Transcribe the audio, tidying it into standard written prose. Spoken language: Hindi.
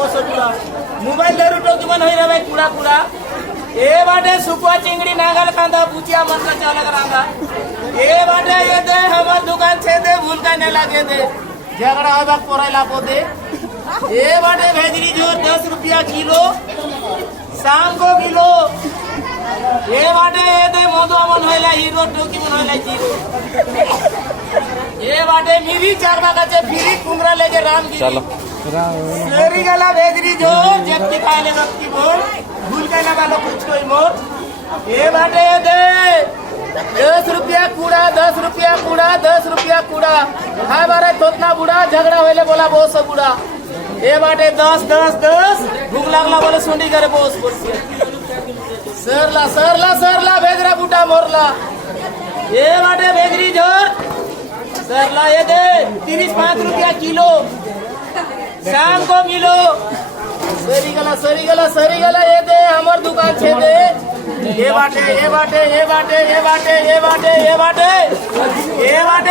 बहुत सकुड़ा मोबाइल दे रुटो कि मन होई रे भाई कूड़ा कूड़ा ए बाटे सुकुआ चिंगड़ी नागल कांदा बुचिया मटका चावल करांगा ए बाटे ये दे हमर दुकान छे दे भूल का न लागे दे झगड़ा होगा पोरेला पोदे ए बाटे भेजरी जोर 10 रुपया किलो शाम को किलो ए बाटे ये दे मोदो मन होइला हीरो टोकी मन होइला जीरो ए बाटे मिरी चारवा का चे फिरी कुमरा लेके राम चलो सेरी गला भेजरी जो जब की खाले वक्त की बोल भूल के लगा लो कुछ कोई मोर ए बाटे ये दे 10 रुपया कूड़ा 10 रुपया कूड़ा 10 रुपया कूड़ा हाय बारे तोतना बुढ़ा झगड़ा होले बोला बहुत सब बुढ़ा ए बाटे 10 10 10 भूख लागला बोले सुंडी करे बोस बोल सरला सरला सरला भेजरा बूटा मोरला ए बाटे भेजरी जोर सरला ये दे 35 रुपया किलो शाम को मिलो सरी गला ये दे हमर दुकान छे दे ये बाटे ये बाटे ये बाटे ये बाटे ये बाटे ये बाटे ये बाटे